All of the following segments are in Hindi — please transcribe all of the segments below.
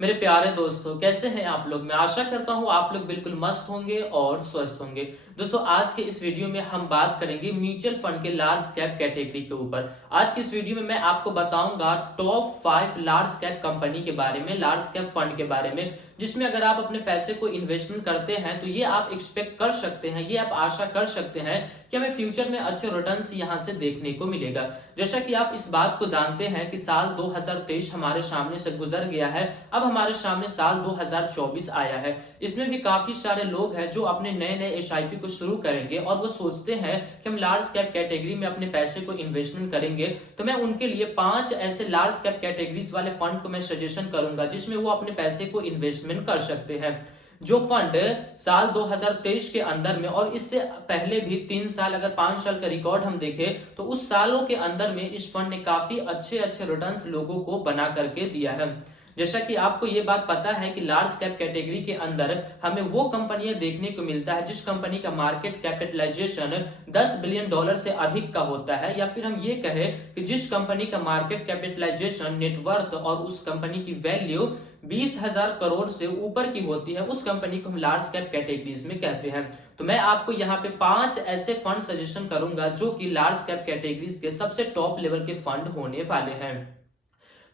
मेरे प्यारे दोस्तों, कैसे हैं आप लोग। मैं आशा करता हूं आप लोग बिल्कुल मस्त होंगे और स्वस्थ होंगे। दोस्तों, आज के इस वीडियो में हम बात करेंगे म्यूचुअल फंड के लार्ज कैप कैटेगरी के ऊपर। आज के इस वीडियो में मैं आपको बताऊंगा टॉप 5 लार्ज कैप कंपनी के बारे में, लार्ज कैप फंड के बारे में, जिसमें अगर आप अपने पैसे को इन्वेस्टमेंट करते हैं तो ये आप एक्सपेक्ट कर सकते हैं, ये आप आशा कर सकते हैं कि हमें फ्यूचर में अच्छे रिटर्न्स यहां से देखने को मिलेगा। जैसा कि आप इस बात को जानते हैं कि साल 2023 हमारे सामने से गुजर गया है। अब हमारे सामने साल 2024 आया है। इसमें भी काफी सारे लोग हैं जो अपने नए नए एसआईपी को शुरू करेंगे और वो सोचते हैं कि हम लार्ज कैप कैटेगरी में अपने पैसे को इन्वेस्टमेंट करेंगे। तो मैं उनके लिए 5 ऐसे लार्ज कैप कैटेगरीज वाले फंड को मैं सजेशन करूंगा जिसमें वो अपने पैसे को इन्वेस्टमेंट कर सकते हैं। जो फंड साल 2023 के अंदर में और इससे पहले भी 3 साल, अगर 5 साल का रिकॉर्ड हम देखें तो उस सालों के अंदर में इस फंड ने काफी अच्छे अच्छे रिटर्न्स लोगों को बना करके दिया है। जैसा कि आपको ये बात पता है कि लार्ज कैप कैटेगरी के अंदर हमें वो कंपनियां देखने को मिलता है जिस कंपनी का मार्केट कैपिटलाइजेशन 10 बिलियन डॉलर से अधिक का होता है, या फिर हम ये कहें कि जिस कंपनी का मार्केट कैपिटलाइजेशन, नेटवर्थ और उस कंपनी की वैल्यू 20,000 करोड़ से ऊपर की होती है, उस कंपनी को हम लार्ज कैप कैटेगरीज में कहते हैं। तो मैं आपको यहाँ पे 5 ऐसे फंड सजेशन करूंगा जो कि लार्ज कैप कैटेगरीज के सबसे टॉप लेवल के फंड होने वाले हैं।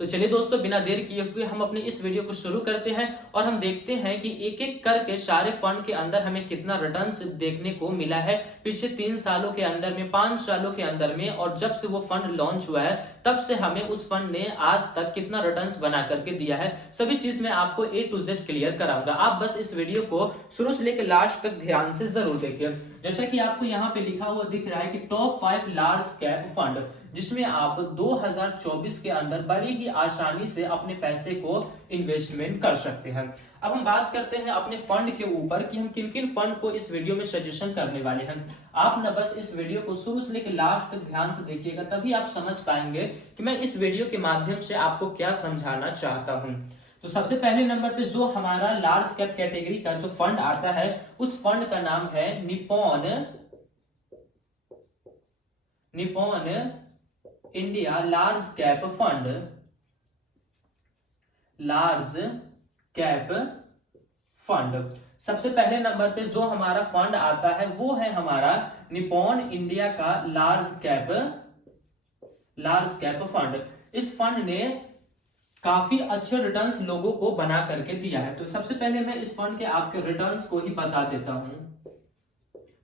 तो चलिए दोस्तों, बिना देर किए हुए हम अपने इस वीडियो को शुरू करते हैं और हम देखते हैं कि एक एक करके सारे फंड के अंदर हमें कितना रिटर्न्स देखने को मिला है पिछले 3 सालों के अंदर में, 5 सालों के अंदर में, और जब से वो फंड लॉन्च हुआ है तब से हमें उस फंड ने आज तक कितना रिटर्न्स बना करके दिया है। सभी चीज मैं आपको ए टू जेड क्लियर कराऊंगा। आप बस इस वीडियो को शुरू से लेकर लास्ट तक ध्यान से जरूर देखिए। जैसा कि आपको यहाँ पे लिखा हुआ दिख रहा है कि टॉप 5 लार्ज कैप फंड, जिसमें आप 2024 के अंदर बड़ी ही आसानी से अपने पैसे को इन्वेस्टमेंट कर सकते हैं। अब हम बात करते हैं अपने फंड के ऊपर कि हम किन किन फंड को इस वीडियो में सजेशन करने वाले हैं। आप ना बस इस वीडियो को शुरू से लेकर लास्ट तक ध्यान से देखिएगा, तभी आप समझ पाएंगे कि मैं इस वीडियो के माध्यम से आपको क्या समझाना चाहता हूं। तो सबसे पहले नंबर पे जो हमारा लार्ज कैप कैटेगरी का जो फंड आता है, उस फंड का नाम है Nippon Nippon India large cap fund. Large cap fund सबसे पहले नंबर पे जो हमारा फंड आता है वो है हमारा निप्पॉन इंडिया का लार्ज कैप फंड। इस फंड ने काफी अच्छे रिटर्न्स लोगों को बना करके दिया है। तो सबसे पहले मैं इस फंड के आपके रिटर्न्स को ही बता देता हूं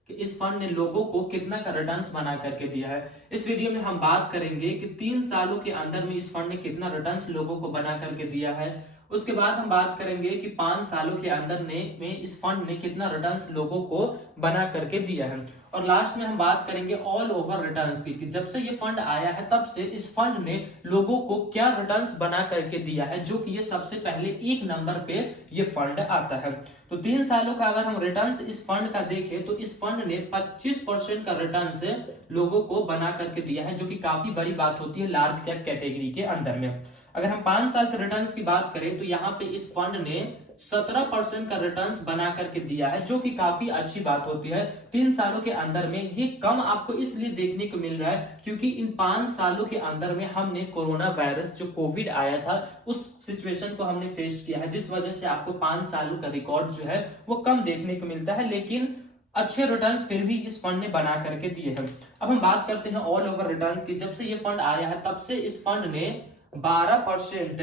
कि इस फंड ने लोगों को कितना का रिटर्न्स बना करके दिया है। इस वीडियो में हम बात करेंगे कि 3 सालों के अंदर में इस फंड ने कितना रिटर्न्स लोगों को बना करके दिया है। उसके बाद हम बात करेंगे कि 5 सालों के अंदर में इस फंड ने कितना रिटर्न्स लोगों को बना करके दिया है। और लास्ट में हम बात करेंगे ऑल ओवर रिटर्न्स की, कि जब से ये फंड आया है तब से इस फंड ने लोगों को क्या रिटर्न्स बना करके दिया है, जो कि ये सबसे पहले 1 नंबर पे ये फंड आता है। तो 3 सालों का अगर हम रिटर्न्स इस फंड का देखें तो इस फंड ने 25% का रिटर्न्स लोगों को बना करके दिया है, जो कि काफी बड़ी बात होती है लार्ज कैप कैटेगरी के अंदर में। अगर हम 5 साल के रिटर्न्स की बात करें तो यहाँ पे इस फंड ने 17% का रिटर्न्स बना करके दिया है, जो कि काफी अच्छी बात होती है 3 सालों के अंदर में। ये कम आपको इसलिए देखने को मिल रहा है क्योंकि इन 5 सालों के अंदर में हमने कोरोना वायरस, जो कोविड आया था, उस सिचुएशन को हमने फेस किया है, जिस वजह से आपको 5 सालों का रिकॉर्ड जो है वो कम देखने को मिलता है, लेकिन अच्छे रिटर्न्स फिर भी इस फंड ने बना करके दिए हैं। अब हम बात करते हैं ऑल ओवर रिटर्न्स की। जब से ये फंड आया है तब से इस फंड ने 12%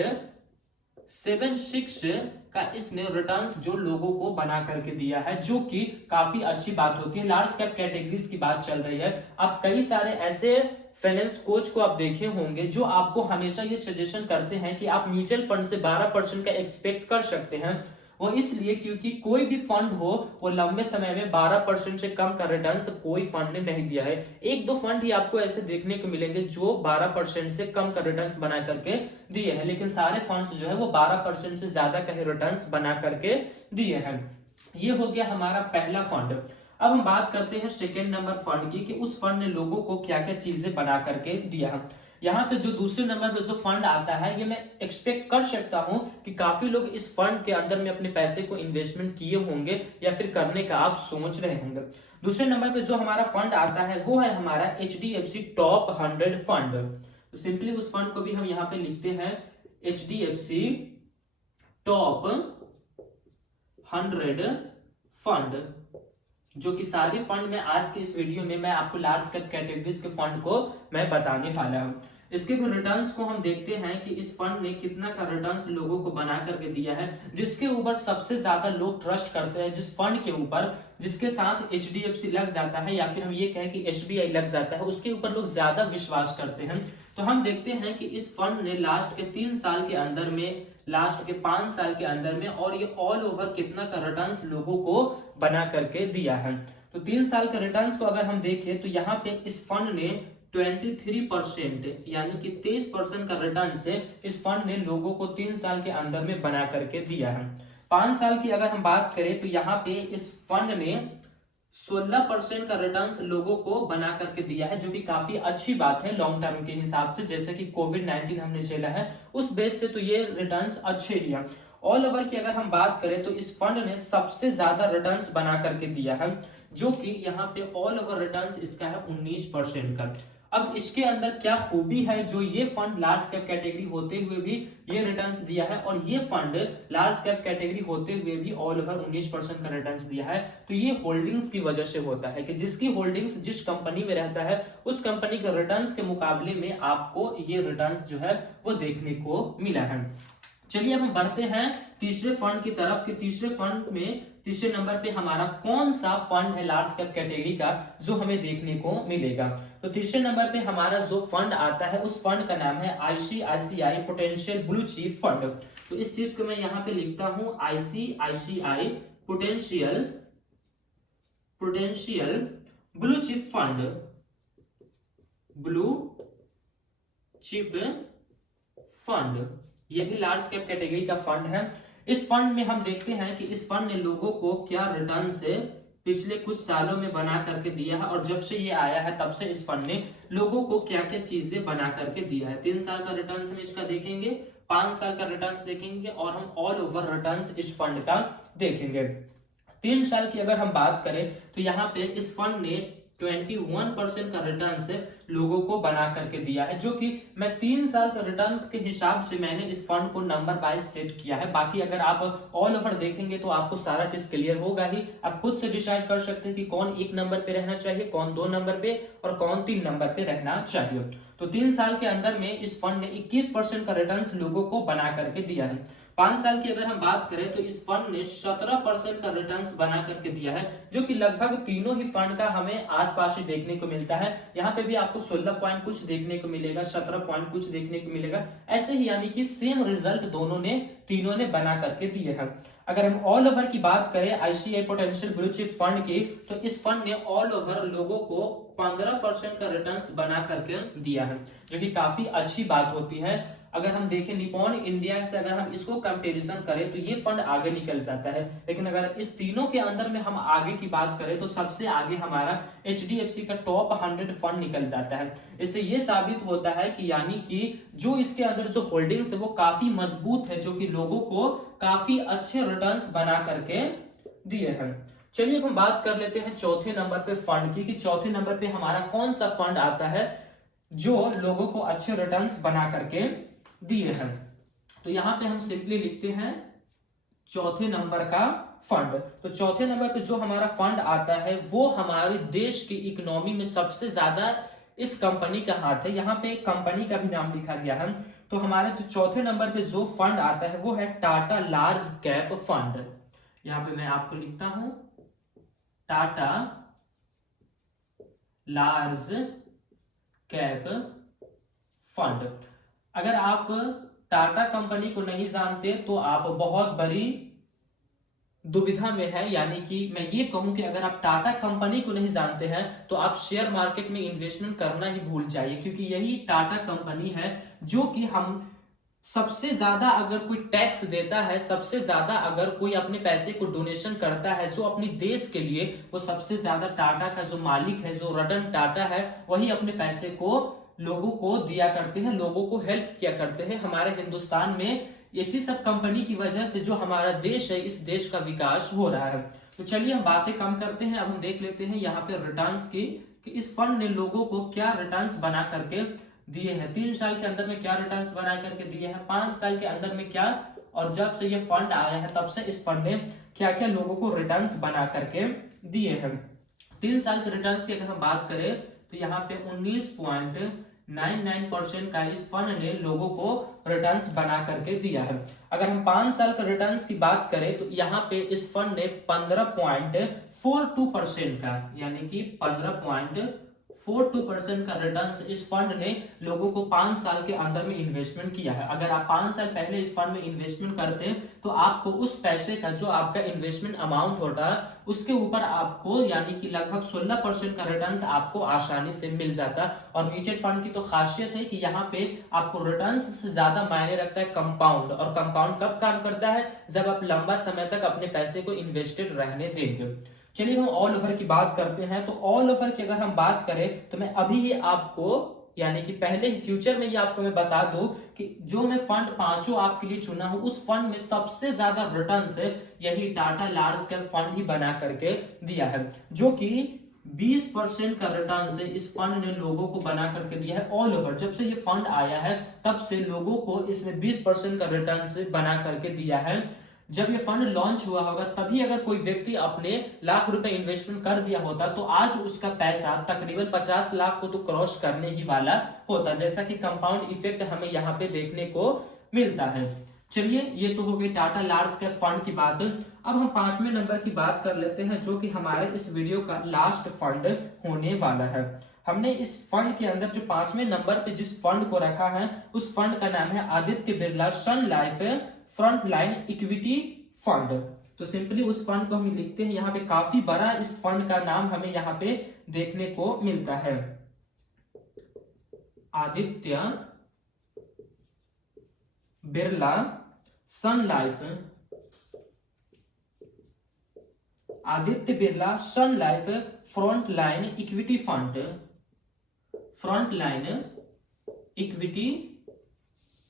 76 का इसने रिटर्न्स जो लोगों को बना करके दिया है, जो कि काफी अच्छी बात होती है। लार्ज कैप कैटेगरीज की बात चल रही है। आप कई सारे ऐसे फाइनेंस कोच को आप देखे होंगे जो आपको हमेशा ये सजेशन करते हैं कि आप म्यूचुअल फंड से 12% का एक्सपेक्ट कर सकते हैं। वो इसलिए क्योंकि कोई भी फंड हो वो लंबे समय में 12% से कम का रिटर्न्स कोई फंड ने नहीं दिया है। एक दो फंड ही आपको ऐसे देखने को मिलेंगे जो 12% से कम का रिटर्न्स बना करके दिए हैं, लेकिन सारे फंड्स जो है वो 12% से ज्यादा का ही रिटर्न्स बना करके दिए हैं। ये हो गया हमारा पहला फंड। अब हम बात करते हैं सेकेंड नंबर फंड की, कि उस फंड ने लोगों को क्या क्या चीजें बना करके दिया है। यहाँ पे जो दूसरे नंबर पे जो फंड आता है, ये मैं एक्सपेक्ट कर सकता हूं कि काफी लोग इस फंड के अंदर में अपने पैसे को इन्वेस्टमेंट किए होंगे या फिर करने का आप सोच रहे होंगे। दूसरे नंबर पे जो हमारा फंड आता है वो है हमारा HDFC टॉप 100 फंड। तो सिंपली उस फंड को भी हम यहाँ पे लिखते हैं HDFC टॉप 100 फंड, जो कि सारे फंड में आज के इस वीडियो में मैं आपको लार्ज कैप कैटेगरीज के फंड को मैं बताने वाला हूं। इसके रिटर्न्स को हम देखते हैं कि इस फंड ने कितना का रिटर्न्स लोगों को बना करके दिया है, जिसके ऊपर सबसे ज्यादा लोग ट्रस्ट करते हैं, जिस फंड के ऊपर जिसके साथ एचडीएफसी लग जाता है या फिर हम ये कहें कि एसबीआई लग जाता है, उसके ऊपर लोग ज्यादा विश्वास करते हैं। तो हम देखते हैं कि इस फंड ने लास्ट के 3 साल के अंदर में, लास्ट के 5 साल के अंदर में, और ये ऑल ओवर कितना का रिटर्न्स लोगों को बना करके दिया है। तो 3 साल के रिटर्न्स को अगर हम देखें तो यहाँ पे इस फंड ने 23% यानी कि 23% का रिटर्न से इस फंड ने लोगों को 3 साल के अंदर में बना करके दिया है। 5 साल की अगर हम बात करें तो यहाँ पे इस फंड ने 16% का रिटर्न्स लोगों को बना करके दिया है, जो कि काफी अच्छी बात है लॉन्ग टर्म के हिसाब से। जैसे कि कोविड-19 हमने झेला है, उस बेस से तो ये रिटर्न्स अच्छे ही हैं। ऑल ओवर की अगर हम बात करें तो इस फंड ने सबसे ज्यादा रिटर्न्स बना करके दिया है, जो कि यहाँ पे ऑल ओवर रिटर्न्स इसका है 19% का। अब इसके अंदर क्या खूबी है जो ये फंड लार्ज कैप कैटेगरी होते हुए भी ये रिटर्न्स दिया है, और ये फंड लार्ज कैप कैटेगरी होते हुए भी ऑल ओवर 19% का रिटर्न्स दिया है। तो ये होल्डिंग्स की वजह से होता है कि जिसकी होल्डिंग्स जिस कंपनी में रहता है, उस कंपनी के रिटर्न्स के मुकाबले में आपको ये रिटर्न्स जो है वो देखने को मिला है। चलिए अब हम बढ़ते हैं तीसरे फंड की तरफ कि तीसरे फंड में तीसरे नंबर पे हमारा कौन सा फंड है लार्ज कैप कैटेगरी का जो हमें देखने को मिलेगा। तो तीसरे नंबर पे हमारा जो फंड आता है उस फंड का नाम है ICICI potential blue chip fund. तो इस चीज को मैं यहाँ पे लिखता हूं, ICICI potential potential blue chip fund, blue chip fund. ये भी लार्ज कैप कैटेगरी का फंड है। इस फंड में हम देखते हैं कि इस फंड ने लोगों को क्या रिटर्न से पिछले कुछ सालों में बना करके दिया है, और जब से ये आया है तब से इस फंड ने लोगों को क्या क्या चीजें बना करके दिया है। 3 साल का रिटर्न हम इसका देखेंगे, 5 साल का रिटर्न देखेंगे, और हम ऑल ओवर रिटर्न इस फंड का देखेंगे। 3 साल की अगर हम बात करें तो यहाँ पे इस फंड ने 21% का रिटर्न से लोगों को बना करके दिया है, जो कि मैं 3 साल का रिटर्न के हिसाब से मैंने इस फंड को नंबर वाइज सेट किया है। बाकी अगर आप ऑल ओवर देखेंगे तो आपको सारा चीज क्लियर होगा ही, आप खुद से डिसाइड कर सकते हैं कि कौन 1 नंबर पे रहना चाहिए, कौन 2 नंबर पे और कौन 3 नंबर पे रहना चाहिए। तो 3 साल के अंदर में इस फंड ने 21% का रिटर्न लोगों को बना करके दिया है। 5 साल की अगर हम बात करें तो इस फंड ने 17% का रिटर्न्स बना करके दिया है, जो कि लगभग तीनों ही फंड का हमें आसपास ही देखने को मिलता है। यहाँ पे भी आपको 16 पॉइंट कुछ देखने को मिलेगा, 17 पॉइंट कुछ देखने को मिलेगा, ऐसे ही यानी कि सेम रिजल्ट दोनों ने, तीनों ने बना करके दिए हैं। अगर हम ऑल ओवर की बात करें ICI potential blue chip fund की, तो इस फंड ने ऑल ओवर लोगों को 15% का रिटर्न्स बना करके दिया है, जो कि काफी अच्छी बात होती है। अगर हम देखें निपॉन इंडिया से अगर हम इसको कंपैरिजन करें तो ये फंड आगे निकल जाता है, लेकिन अगर इस तीनों के अंदर में हम आगे की बात करें तो सबसे आगे हमारा एचडीएफसी का टॉप 100 फंड निकल जाता है। इससे ये साबित होता है कि यानी कि जो इसके अंदर जो होल्डिंग्स है वो काफी मजबूत है, जो कि लोगों को काफी अच्छे रिटर्न्स बना करके दिए हैं। चलिए अब हम बात कर लेते हैं चौथे नंबर पे फंड की, कि चौथे नंबर पे हमारा कौन सा फंड आता है जो लोगों को अच्छे रिटर्न्स बना करके दिए हैं। तो यहां पे हम सिंपली लिखते हैं चौथे नंबर का फंड। तो चौथे नंबर पे जो हमारा फंड आता है वो हमारे देश की इकोनॉमी में सबसे ज्यादा इस कंपनी का हाथ है। यहाँ पे कंपनी का भी नाम लिखा गया है। तो हमारे जो चौथे नंबर पे जो फंड आता है वो है टाटा लार्ज कैप फंड। यहाँ पे मैं आपको लिखता हूं टाटा लार्ज कैप फंड। अगर आप टाटा कंपनी को नहीं जानते तो आप बहुत बड़ी दुविधा में है, यानी कि मैं ये कहूं कि अगर आप टाटा कंपनी को नहीं जानते हैं तो आप शेयर मार्केट में इन्वेस्टमेंट करना ही भूल जाइए, क्योंकि यही टाटा कंपनी है जो कि हम सबसे ज्यादा अगर कोई टैक्स देता है, सबसे ज्यादा अगर कोई अपने पैसे को डोनेशन करता है जो अपनी देश के लिए, वो सबसे ज्यादा टाटा का जो मालिक है, जो रतन टाटा है, वही अपने पैसे को लोगों को दिया करते हैं, लोगों को हेल्प किया करते हैं। हमारे हिंदुस्तान में इसी सब कंपनी की वजह से जो हमारा देश है, इस देश का विकास हो रहा है। तो चलिए हम बातें कम करते हैं, अब हम देख लेते हैं यहाँ पे रिटर्न्स की, कि इस फंड ने लोगों को क्या रिटर्न्स बना करके दिए हैं। 3 साल के अंदर में क्या रिटर्न्स बना करके दिए हैं, 5 साल के अंदर में क्या और जब से ये फंड आया है तब से इस फंड ने क्या क्या लोगों को रिटर्न्स बना करके दिए हैं। 3 साल के रिटर्न्स की अगर हम बात करें तो यहाँ पे 19.99% का इस फंड ने लोगों को रिटर्न्स बना करके दिया है। अगर हम 5 साल का रिटर्न्स की बात करें तो यहाँ पे इस फंड ने 15.42% का यानी कि 15.42% का रिटर्न्स इस फंड ने लोगों को 5 साल के अंदर में इन्वेस्टमेंट किया है। अगर आप 5 साल पहले इस फंड में इन्वेस्टमेंट करते हैं तो आपको उस पैसे का जो आपका इन्वेस्टमेंट अमाउंट होता है उसके ऊपर आपको यानी कि लगभग 16% का रिटर्न्स आपको आसानी से मिल जाता है। और म्यूचुअल फंड की तो खासियत है कि यहाँ पे आपको रिटर्न्स से ज्यादा मायने रखता है कंपाउंड। और कंपाउंड कब काम करता है? जब आप लंबा समय तक अपने पैसे को इन्वेस्टेड रहने देंगे। चलिए हम ऑल ओवर की बात करते हैं। तो ऑल ओवर की अगर हम बात करें तो मैं अभी ही आपको यानी कि पहले ही फ्यूचर में ही आपको मैं बता दूं कि जो मैं फंड पांचों आपके लिए चुना हूं उस फंड में सबसे ज्यादा रिटर्न से यही टाटा लार्ज कैप फंड ही बना करके दिया है, जो कि 20% का रिटर्न से इस फंड ने लोगों को बना करके दिया है। ऑल ओवर जब से ये फंड आया है तब से लोगों को इसने 20% का रिटर्न से बना करके दिया है। जब ये फंड लॉन्च हुआ होगा तभी अगर कोई व्यक्ति अपने लाख रुपए इन्वेस्टमेंट कर दिया होता तो आज उसका पैसा तकरीबन 50 लाख को तो क्रॉस करने ही वाला होता, जैसा कि कंपाउंड इफेक्ट हमें यहाँ पे देखने को मिलता है। चलिए ये तो हो गई टाटा लार्ज कैप फंड की बात। अब हम 5वें नंबर की बात कर लेते हैं जो कि हमारे इस वीडियो का लास्ट फंड होने वाला है। हमने इस फंड के अंदर जो 5वें नंबर पे जिस फंड को रखा है उस फंड का नाम है Aditya Birla sun life front line equity fund. तो सिंपली उस फंड को हम लिखते हैं, यहाँ पे काफी बड़ा इस फंड का नाम हमें यहाँ पे देखने को मिलता है, Aditya Birla sun life, Aditya Birla sun life front line equity fund, front line equity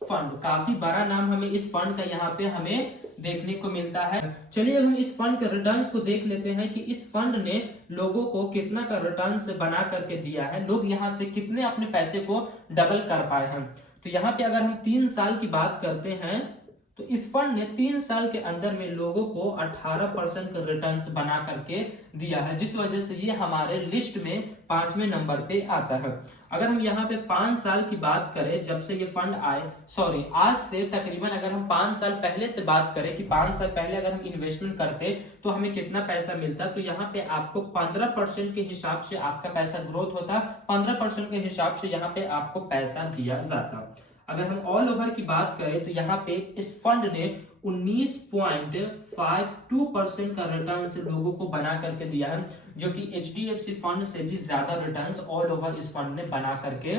fund. काफी बड़ा नाम हमें इस फंड का यहाँ पे हमें देखने को मिलता है। चलिए अब हम इस फंड के रिटर्न्स को देख लेते हैं कि इस फंड ने लोगों को कितना का रिटर्न्स बना करके दिया है, लोग यहाँ से कितने अपने पैसे को डबल कर पाए हैं। तो यहाँ पे अगर हम 3 साल की बात करते हैं तो इस फंड ने 3 साल के अंदर में लोगों को 18% का रिटर्न्स बना करके दिया है, जिस वजह से ये हमारे लिस्ट में 5वें नंबर पे आता है। अगर हम यहाँ पे 5 साल की बात करें जब से ये फंड आए, सॉरी आज से तकरीबन अगर हम 5 साल पहले से बात करें कि 5 साल पहले अगर हम इन्वेस्टमेंट करते तो हमें कितना पैसा मिलता, तो यहाँ पे आपको 15% के हिसाब से आपका पैसा ग्रोथ होता, 15% के हिसाब से यहाँ पे आपको पैसा दिया जाता। अगर हम ऑल ओवर की बात करें तो यहाँ पे इस फंड ने 19.52% का रिटर्न से लोगों को बना करके दिया है, जो कि HDFC फंड से भी ज्यादा रिटर्न्स ऑल ओवर इस फंड ने बना करके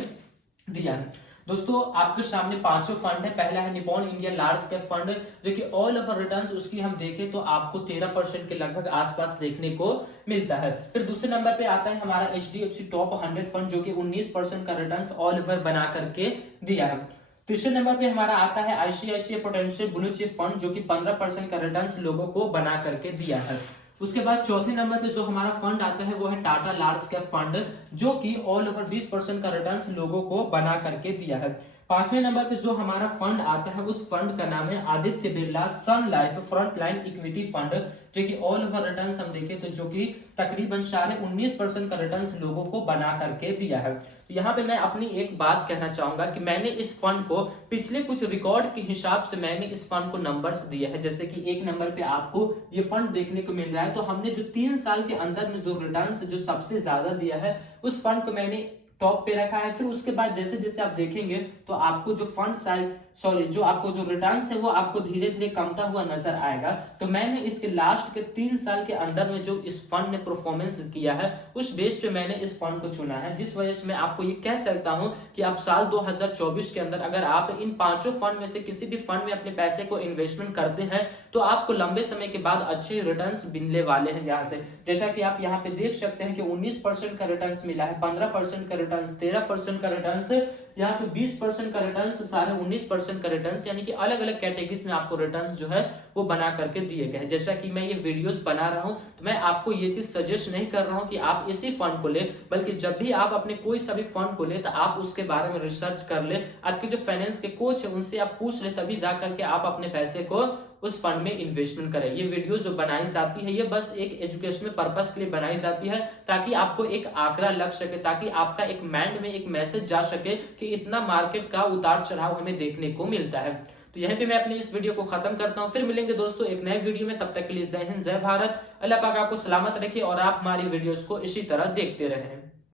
दिया है। दोस्तों आपके सामने 5 फंड है। पहला है Nippon India large cap fund, जो कि ऑल ओवर रिटर्न्स उसकी हम देखें तो आपको 13% के लगभग आसपास देखने को मिलता है। फिर दूसरे नंबर पे आता है हमारा HDFC टॉप 100 फंड, जो कि 19% का रिटर्न्स ऑल ओवर बना करके दिया है। तीसरे नंबर पे हमारा आता है ICICI potential blue chip fund, जो कि 15% का रिटर्न्स लोगों को बना करके दिया है। उसके बाद चौथे नंबर पे जो हमारा फंड आता है वो है टाटा लार्ज कैप फंड, जो कि ऑल ओवर 20% का रिटर्न्स लोगों को बना करके दिया है। 5वें नंबर पे जो हमारा फंड आता है उस फंड का नाम है Aditya Birla sun life front line equity fund, जो कि ऑल ओवर रिटर्न्स हम देखें तो जो कि तकरीबन 19.5% का रिटर्न्स लोगों को बना करके दिया है। तो यहाँ पे मैं अपनी एक बात कहना चाहूंगा कि मैंने इस फंड को पिछले कुछ रिकॉर्ड के हिसाब से मैंने इस फंड को नंबर्स दिए हैं। जैसे कि 1 नंबर पे आपको ये फंड देखने को मिल रहा है, तो हमने जो 3 साल के अंदर में जो रिटर्न्स जो सबसे ज्यादा दिया है उस फंड को मैंने टॉप पे रखा है। फिर उसके बाद जैसे जैसे आप देखेंगे तो आपको जो फंड साइज जो आपको जो रिटर्न्स है वो आपको धीरे धीरे कमता हुआ नजर आएगा। तो मैंने इसके लास्ट के 3 साल के अंदर में जो इस फंड ने परफॉर्मेंस किया है उस बेस पे मैंने इस फंड को चुना है, जिस वजह से मैं आपको ये कह सकता हूं कि आप साल 2024 के अंदर अगर आप इन 5 फंड में से किसी भी फंड में अपने पैसे को इन्वेस्टमेंट करते हैं तो आपको लंबे समय के बाद अच्छे रिटर्न्स मिलने वाले हैं। यहाँ से जैसा कि आप यहाँ पे देख सकते हैं कि 19% का रिटर्न्स मिला है, 15% का रिटर्न्स, 13% का रिटर्न्स, यहाँ पे 20% का रिटर्न, साढ़े 19% का रिटर्न, यानी कि अलग अलग कैटेगरीज में आपको रिटर्न जो है वो बना करके दिए गए हैं। जैसा कि मैं ये वीडियोस बना रहा हूं तो मैं आपको ये चीज सजेस्ट नहीं कर रहा हूं कि आप इसी फंड को ले, बल्कि जब भी आप अपने कोई सा भी फंड को ले तो आप उसके बारे में रिसर्च कर ले, आपके जो फाइनेंस के कोच है उनसे आप पूछ ले, तभी जा करके आप अपने पैसे को उस फंड में इन्वेस्टमेंट करें। ये वीडियो जो बनाई जाती है ये बस एक एजुकेशनल पर्पस के लिए बनाई जाती है, ताकि आपको एक आंकड़ा लग सके, ताकि आपका एक माइंड में एक मैसेज जा सके कि इतना मार्केट का उतार चढ़ाव हमें देखने को मिलता है। तो यहीं पे मैं अपने इस वीडियो को खत्म करता हूं, फिर मिलेंगे दोस्तों एक नए वीडियो में। तब तक के लिए जय हिंद, जय भारत। अल्लाह पाक आपको सलामत रखे और आप हमारी वीडियोस को इसी तरह देखते रहें।